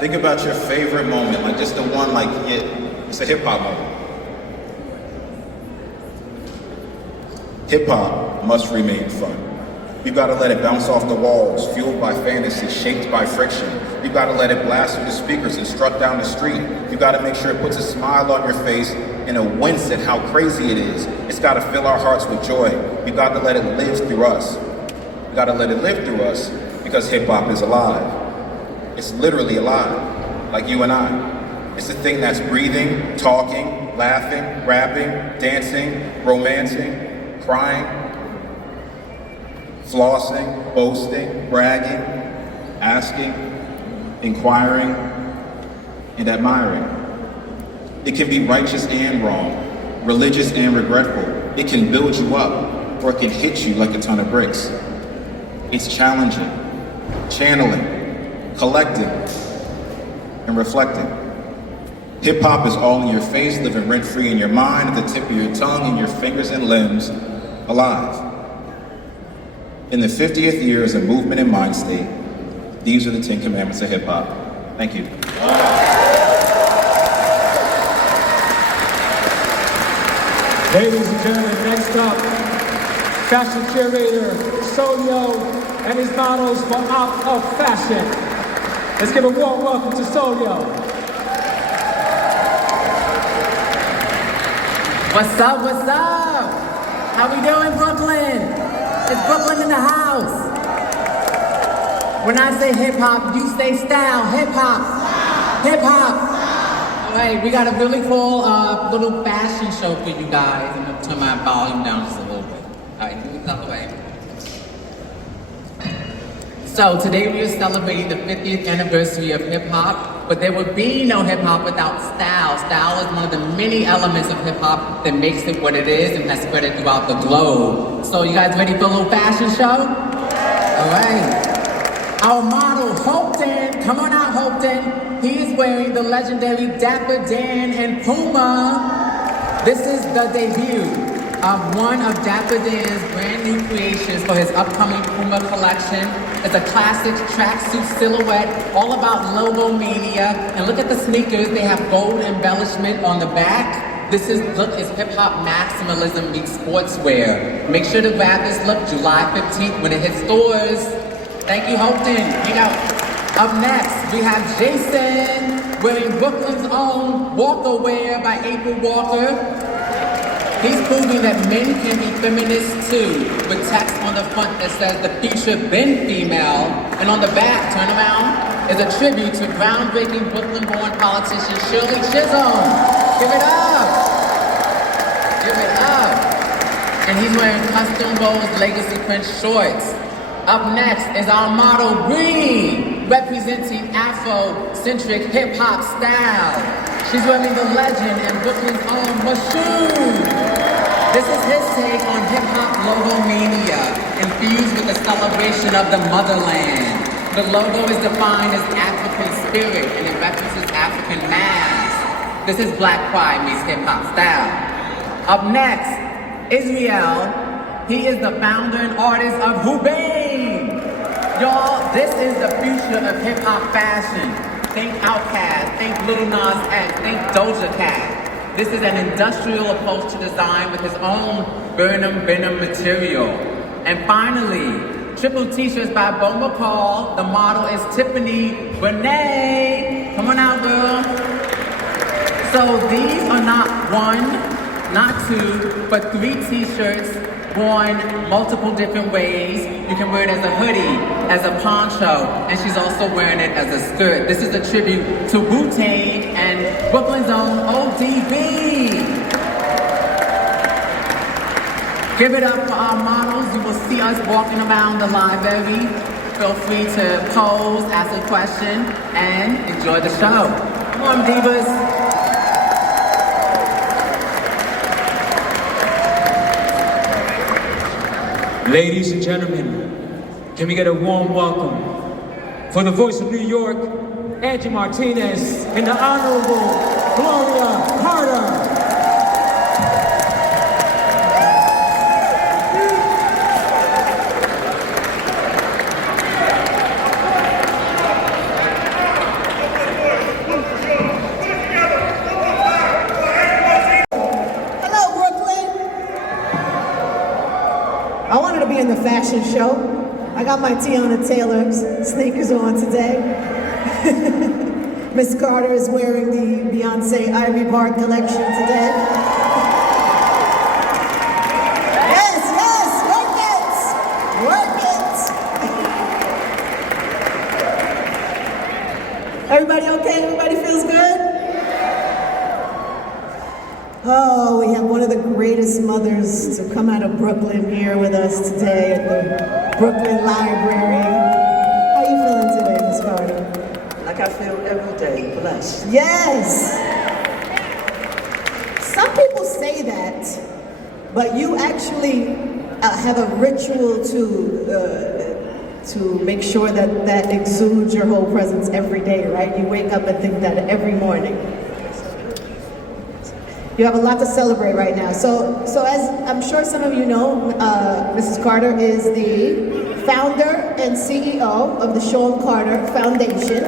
Think about your favorite moment, like just the one, like, it's a hip hop moment. Hip hop must remain fun. You've got to let it bounce off the walls, fueled by fantasy, shaped by friction. You've got to let it blast through the speakers and strut down the street. You've got to make sure it puts a smile on your face and a wince at how crazy it is. It's got to fill our hearts with joy. You've got to let it live through us. You've got to let it live through us because hip hop is alive. It's literally alive, like you and I. It's a thing that's breathing, talking, laughing, rapping, dancing, romancing, crying, flossing, boasting, bragging, asking, inquiring, and admiring. It can be righteous and wrong, religious and regretful. It can build you up, or it can hit you like a ton of bricks. It's challenging, channeling, collecting, and reflecting. Hip-hop is all in your face, living rent-free in your mind, at the tip of your tongue, in your fingers and limbs, alive. In the 50th year as a movement and mind state, these are the 10 commandments of hip-hop. Thank you. Ladies and gentlemen, next up, fashion curator Solio and his models for Out of Fashion. Let's give a warm welcome to Solio. What's up, what's up? How we doing, Brooklyn? It's Brooklyn in the house. When I say hip hop, you say style. Hip hop. Hip hop. All right, we got a really cool little fashion show for you guys. I'm gonna turn my volume down just a little bit. All right, move out the way. So today we are celebrating the 50th anniversary of hip hop, but there would be no hip hop without style. Style is one of the many elements of hip hop that makes it what it is and has spread it throughout the globe. So you guys ready for a little fashion show? All right. Our model, Hopeton, come on out, Hopeton. He is wearing the legendary Dapper Dan and Puma. This is the debut of one of Dapper Dan's brand new creations for his upcoming Puma collection. It's a classic tracksuit silhouette, all about logo mania. And look at the sneakers, they have gold embellishment on the back. This is, look, it's hip-hop maximalism meets sportswear. Make sure to grab this look July 15th when it hits stores. Thank you, Hopeton. Hang out. Up next, we have Jason wearing Brooklyn's own Walker Wear by April Walker. He's proving that men can be feminists too, with text on the front that says the future been female, and on the back, turn around, is a tribute to groundbreaking Brooklyn-born politician Shirley Chisholm. Give it up! Give it up! And he's wearing custom rose legacy print shorts. Up next is our model Bree, representing Afro-centric hip-hop style. She's wearing the legend and Brooklyn's own Mushu. This is his take on hip-hop logo mania, infused with the celebration of the motherland. The logo is defined as African spirit and it references African mass. This is Black Pride meets hip-hop style. Up next, Israel. He is the founder and artist of Hubane. Y'all, this is the future of hip-hop fashion. Think Outkast, think Lil Nas X, think Doja Cat. This is an industrial approach to design with his own Burnham Venom material. And finally, triple t-shirts by Bo McCall. The model is Tiffany Renee. Come on out, girl. So these are not one, not two, but 3 t-shirts worn multiple different ways. You can wear it as a hoodie, as a poncho, and she's also wearing it as a skirt. This is a tribute to Wu-Tang and Brooklyn's own ODB. Give it up for our models. You will see us walking around the library. Feel free to pose, ask a question, and enjoy the show. Come on, divas. Ladies and gentlemen, can we get a warm welcome for the voice of New York, Angie Martinez, and the Honorable Gloria Carter. I wanted to be in the fashion show. I got my Tiana Taylor sneakers on today. Miss Carter is wearing the Beyonce Ivy Park collection today. Yes, yes, work it, work it. Everybody okay? Everybody feels good? Oh, we have one of the greatest mothers to come out of Brooklyn here with us today at the Brooklyn Library. How you feeling today, Miss Carter? Like I feel every day, blessed. Yes! Some people say that, but you actually have a ritual to make sure that that exudes your whole presence every day, right? You wake up and think that every morning. You have a lot to celebrate right now. So as I'm sure some of you know, Mrs. Carter is the founder and CEO of the Sean Carter Foundation,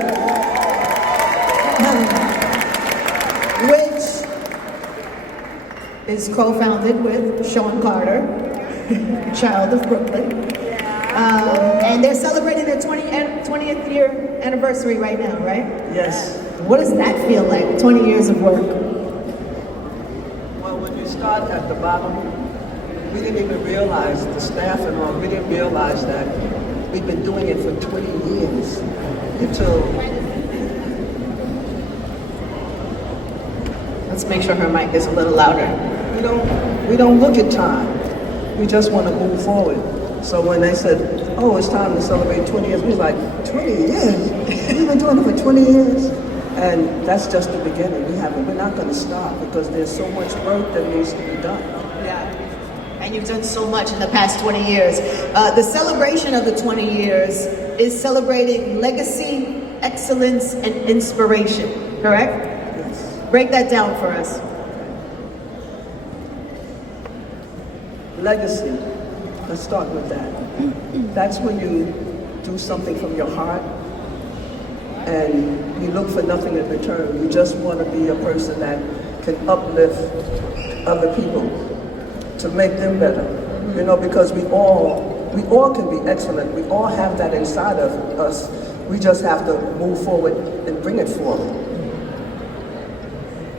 which is co-founded with Sean Carter, child of Brooklyn. And they're celebrating their 20th year anniversary right now, right? Yes. What does that feel like, 20 years of work? Start at the bottom. We didn't even realize, the staff and all, we didn't realize that we've been doing it for 20 years until... Let's make sure her mic is a little louder. We don't look at time. We just want to move forward. So when they said, oh, it's time to celebrate 20 years, we was like, 20 years? We've been doing it for 20 years? And that's just the beginning. We're not going to stop because there's so much work that needs to be done. Yeah, and you've done so much in the past 20 years. The celebration of the 20 years is celebrating legacy, excellence, and inspiration, correct? Yes. Break that down for us. Legacy. Let's start with that. That's when you do something from your heart and you look for nothing in return. You just want to be a person that can uplift other people to make them better. Because we all can be excellent. We all have that inside of us. We just have to move forward and bring it forward.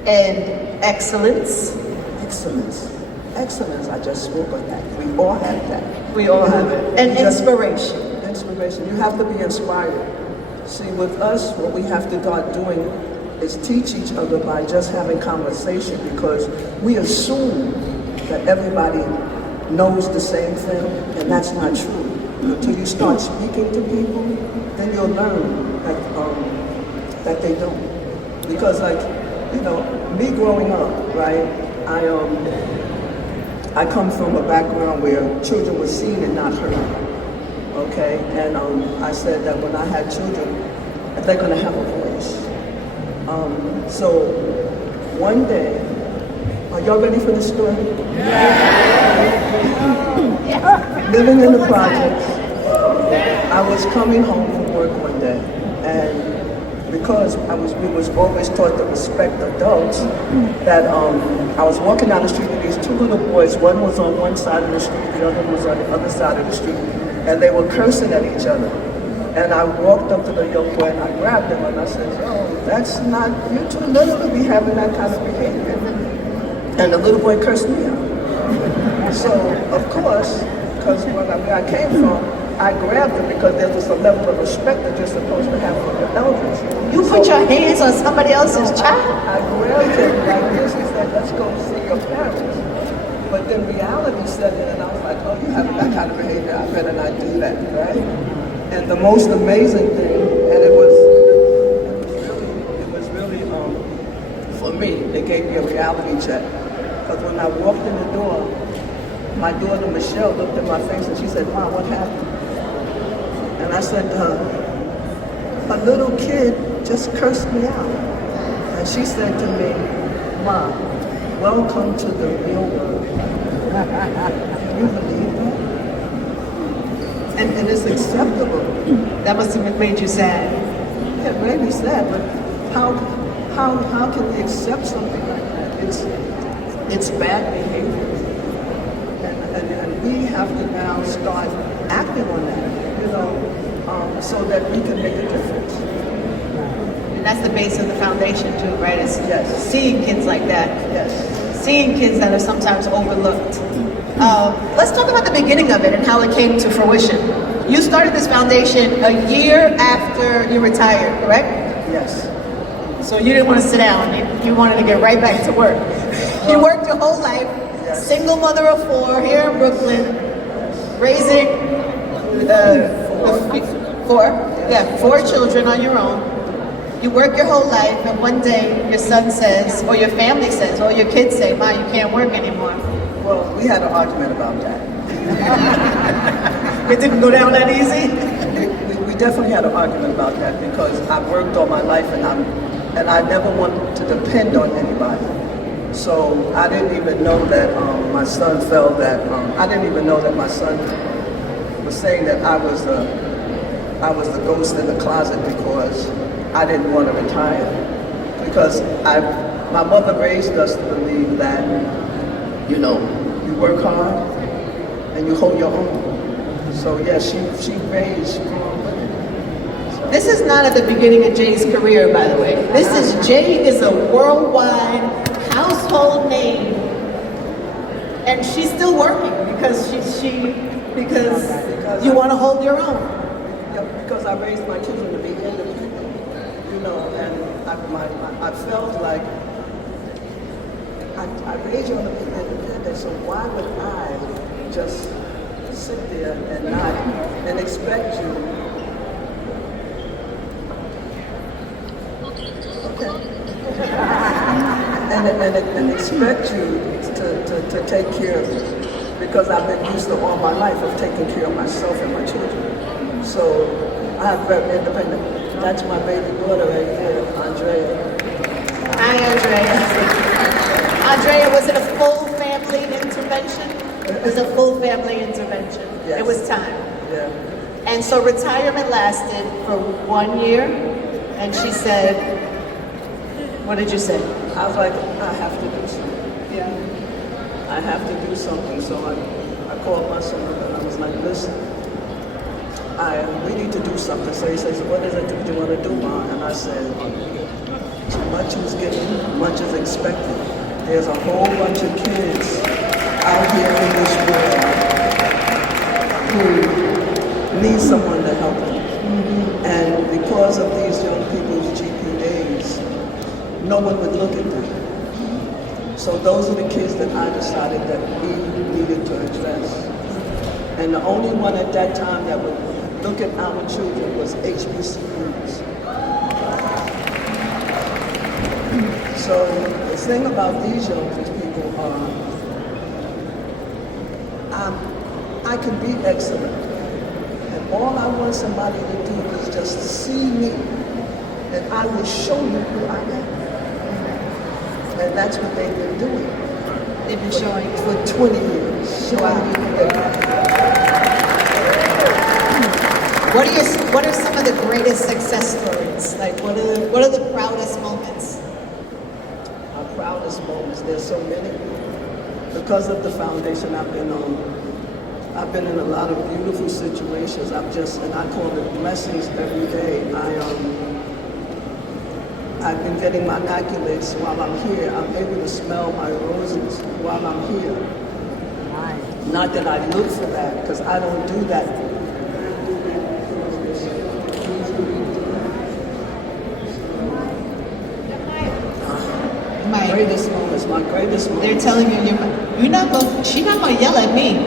And excellence. Excellence. Excellence, I just spoke of that. We all have that. We all have it. And inspiration. Inspiration. You have to be inspired. See, with us, what we have to start doing is teach each other by just having conversation, because we assume that everybody knows the same thing, and that's not true. Until you start speaking to people, then you'll learn that they don't. Because, like, you know, me growing up, right, I come from a background where children were seen and not heard. Okay, and I said that when I had children, they're gonna have a voice. So one day, are y'all ready for the story? Yeah. Living in the projects, I was coming home from work one day, and because we was always taught to respect adults, that I was walking down the street with these two little boys. One was on one side of the street, the other was on the other side of the street, and they were cursing at each other. And I walked up to the young boy and I grabbed him and I said, "Oh, that's not, you're too little to be having that kind of behavior." And the little boy cursed me out. So, of course, because where I came from, I grabbed him because there was a level of respect that you're supposed to have for your elders. You put your hands on somebody else's child? I grabbed him like this and said, "Let's go see your parents." But then reality set in and I was like, "Oh, you have that kind of behavior, I better not do that," right? And the most amazing thing, and it was really for me, it gave me a reality check. Because when I walked in the door, my daughter Michelle looked at my face and she said, "Mom, what happened?" And I said to her, "A little kid just cursed me out." And she said to me, "Mom, welcome to the real world." Can you believe that? And it's acceptable. That must have made you sad. Yeah, it made me sad, but how can we accept something like that? It's bad behavior. And we have to now start acting on that, you know, so that we can make a difference. And that's the base of the foundation too, right? It's Yes. seeing kids like that. Yes. Seeing kids that are sometimes overlooked. Let's talk about the beginning of it and how it came to fruition. You started this foundation a year after you retired, correct? Yes. So you didn't want to sit down. You wanted to get right back to work. You worked your whole life, Yes. single mother of 4 here in Brooklyn, raising four children on your own. You work your whole life, and one day your son says, or your family says, or your kids say, "Ma, you can't work anymore." Well, we had an argument about that. It didn't go down that easy. We definitely had an argument about that because I've worked all my life and I never wanted to depend on anybody. So I didn't even know that my son felt that, I didn't even know that my son was saying that I was the ghost in the closet because I didn't want to retire. Because my mother raised us to believe that, you know, you work hard and you hold your own. So yeah, she raised. This is not at the beginning of Jay's career, by the way. Jay is a worldwide household name, and she's still working because you want to hold your own. Yeah, because I raised my children to be independent, you know, and I felt like I raised you to be independent, so why would I just sit there and expect you? Okay. and expect you to take care of me, because I've been used to all my life of taking care of myself and my children. So I'm very independent. That's my baby daughter right here, Andrea. Hi, Andrea. Andrea, was it a full family intervention? It was a full family intervention. Yes. It was time. Yeah. And so retirement lasted for 1 year, and she said, what did you say? I was like, I have to do something. Yeah. I have to do something. So I called my son up and I was like, listen, we need to do something. So he says, what is it that you want to do, Ma? And I said, much is given, much is expected. There's a whole bunch of kids out here in this world who need someone to help them. And because of these young people's GPAs, no one would look at them. So those are the kids that I decided that we needed to address. And the only one at that time that would look at our children was HBCUs. So the thing about these young people are, I can be excellent. And all I want somebody to do is just see me, and I will show you who I am. And that's what they've been doing. They've been showing for 20 years. Showing you who they are. What are some of the greatest success stories? Like, what are the proudest moments? My proudest moments, there's so many. Because of the foundation I've been on, I've been in a lot of beautiful situations. And I call it blessings every day. I've been getting my accolades while I'm here. I'm able to smell my roses while I'm here. Not that I look for that, because I don't do that. My greatest moments. They're telling you she's not gonna yell at me.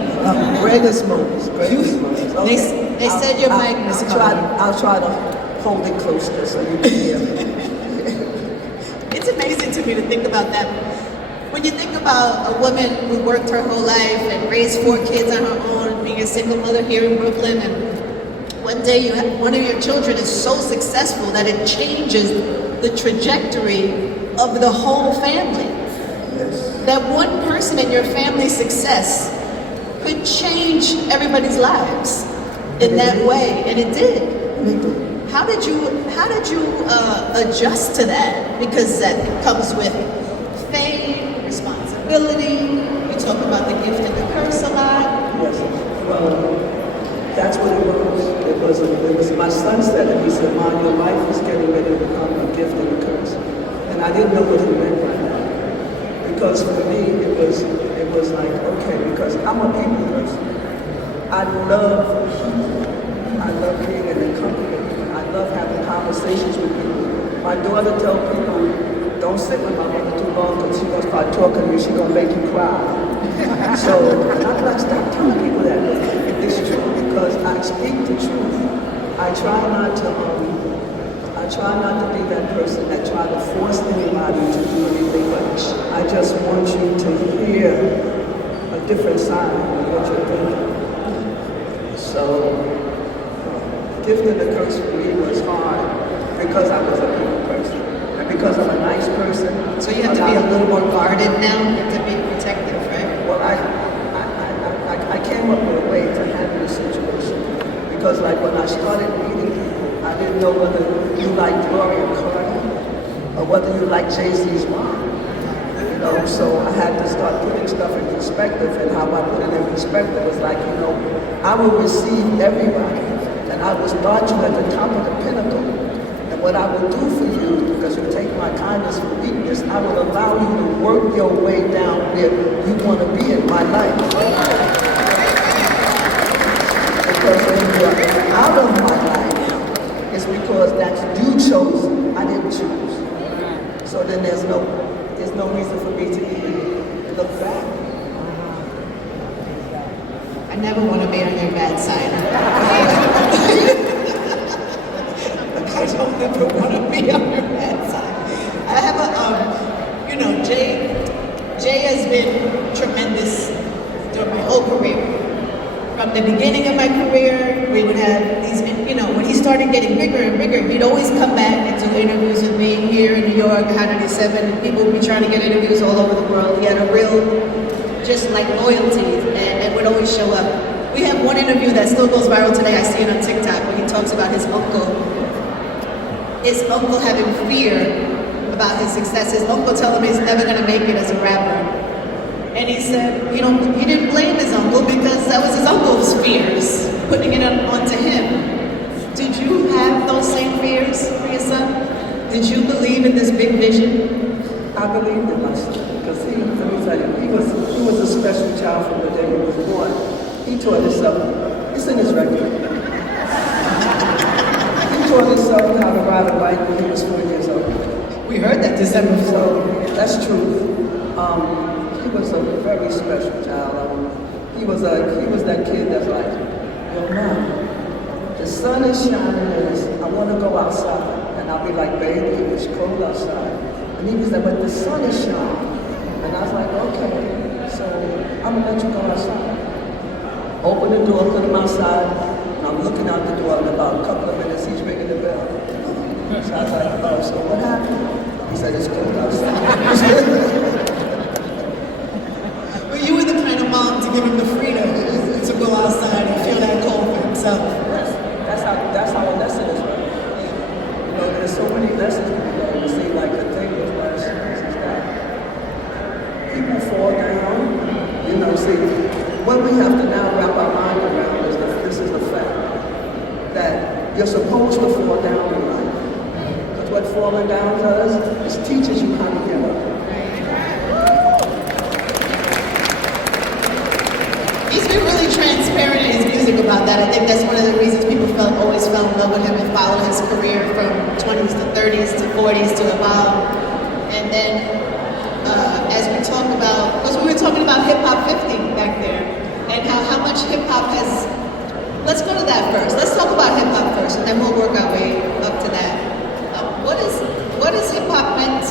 Greatest moments. Okay. They said your mic was coming. I'll try to hold it closer so you can hear me. It's amazing to me to think about that. When you think about a woman who worked her whole life and raised 4 kids on her own, being a single mother here in Brooklyn, and one day one of your children is so successful that it changes the trajectory of the whole family. Yes. That one person in your family's success could change everybody's lives in that way, and it did. How did you adjust to that? Because that comes with fame, responsibility. You talk about the gift and the curse a lot. Yes. Well, that's what it was. It was my son said it. He said, "Mom, your life is getting ready to become a gift and a curse." And I didn't know what he meant by that. Because for me, it was like, okay, because I'm a people person. I love being in the company. I love having conversations with people. My daughter tells people, don't sit with my mother too long because she's going to start talking to you, she's going to make you cry. So I'm like, stop telling people that. It's true because I speak the truth. I try not to be that person that try to force anybody to do anything, but I just want you to hear a different side of what you're thinking. So, gift and the curse for me was hard because I was a people person and because I'm a nice person. So you have to be a little more guarded now. You have to be protective, right? Well, I came up with a way to handle the situation because, like, when I started meeting people, I didn't know whether you like Gloria Carter or whether you like Jay-Z's mom. You know, so I had to start putting stuff in perspective, and how I put it in perspective was like, you know, I will receive everybody, and I will start you at the top of the pinnacle. And what I will do for you, because you take my kindness for weakness, I will allow you to work your way down where you want to be in my life. Because when you're out of my life, it's because that's you chose, I didn't choose. So then there's no reason for me to even look back. I never want to be on your bad side. I don't ever want to be on your bad side. I have Jay has been tremendous during my whole career. From the beginning of my career, we would have these, when he started getting bigger and bigger, he'd always come back and do interviews with me here in New York, 107, and people would be trying to get interviews all over the world. He had a real, just like loyalty, and would always show up. We have one interview that still goes viral today, I see it on TikTok, where he talks about his uncle having fear about his success. His uncle telling him he's never gonna make it as a rapper. And he said, he didn't blame his uncle because that was his uncle's fears, putting it onto him. same fears for your son? Did you believe in this big vision? I believed in my son because let me tell you, he was a special child from the day he was born. He taught himself, it's in his record. He taught himself how to ride a bike when he was 4 years old. We heard that December 4th. So that's true. He was a very special child. He was that kid that's like, yo, Mom, the sun is shining and I want to go outside. And I'll be like, baby, it's cold outside. And he was like, but the sun is shining. And I was like, okay, so I'm gonna let you go outside. Open the door, put him outside, and I'm looking out the door in about a couple of minutes, he's ringing the bell. So I was like, oh, so what happened? He said, it's cold outside. Well, you were the kind of mom to give him the freedom to go outside and feel that cold for himself. That's how a lesson is learned. You know, there's so many lessons we learn. You see, like the thing with lessons is that people fall down. You know, see, what we have to now wrap our mind around is that this is the fact that you're supposed to fall down in life. Because what falling down does is teaches you how to get up. He's been really transparent in his music about that. I think that's one of the reasons people always fell in love with him and followed his career from 20s to 30s to 40s to about. And then as we talk about, because we were talking about Hip Hop 50 back there, and how much hip hop has, let's go to that first. Let's talk about hip hop first, and then we'll work our way up to that. What has hip hop meant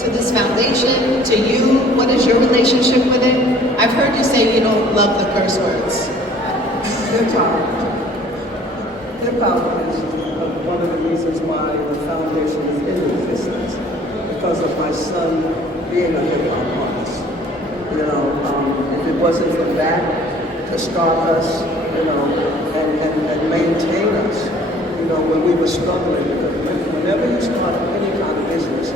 to this foundation, to you? What is your relationship with it? I've heard you say you don't love the curse words. Hip hop is one of the reasons why the foundation is in existence, because of my son being a hip hop artist. You know, if it wasn't for that to start us, you know, and maintain us, you know, when we were struggling, because whenever you start any kind of business,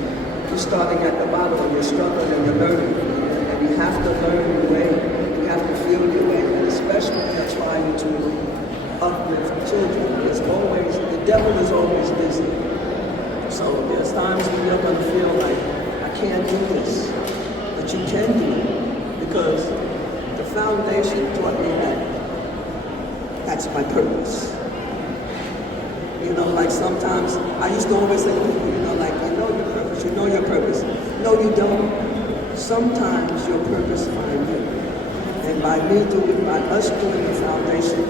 you're starting at the bottom and you're struggling and you're learning. And you have to learn your way, you have to feel your way, and especially when you're trying to uplift children. There's always, the devil is always busy. So there's times when you're going to feel like, I can't do this, but you can do it, because the foundation taught me that that's my purpose. You know, like sometimes, I used to always say to people, you know, like, you know your purpose, you know your purpose. No, you don't. Sometimes your purpose finds you. And by us doing the foundation,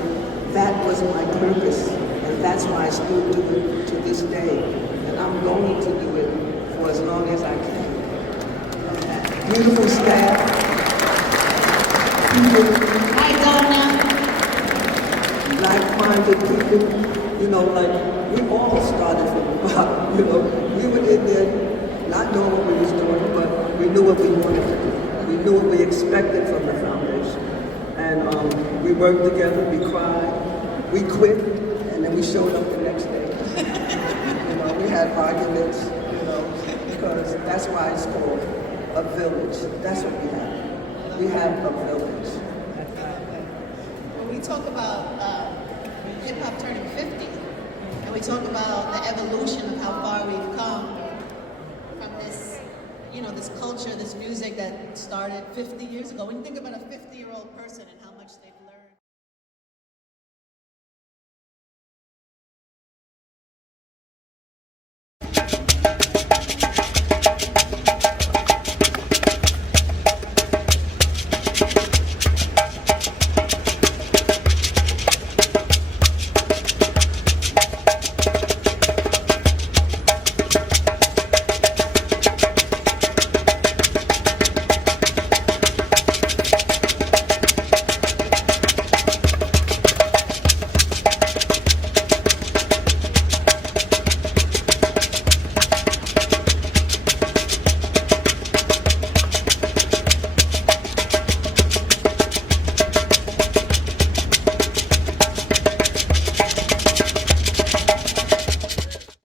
that was my purpose. And that's why I still do it to this day. And I'm going to do it for as long as I can. Beautiful staff. Hi, Donna. Like-minded people. You know, like, we all started from the bottom, you know. We were in there not knowing what we was doing, but we knew what we wanted to do. We knew what we expected from the foundation. And we worked together, we cried, we quit, and then we showed up the next day. You know, we had arguments, you know, because that's why it's called a village. That's what we have. We have a village. When we talk about hip hop turning 50, and we talk about the evolution of how far we've come from this, you know, this culture, this music that started 50 years ago. When you think about a 50-year-old person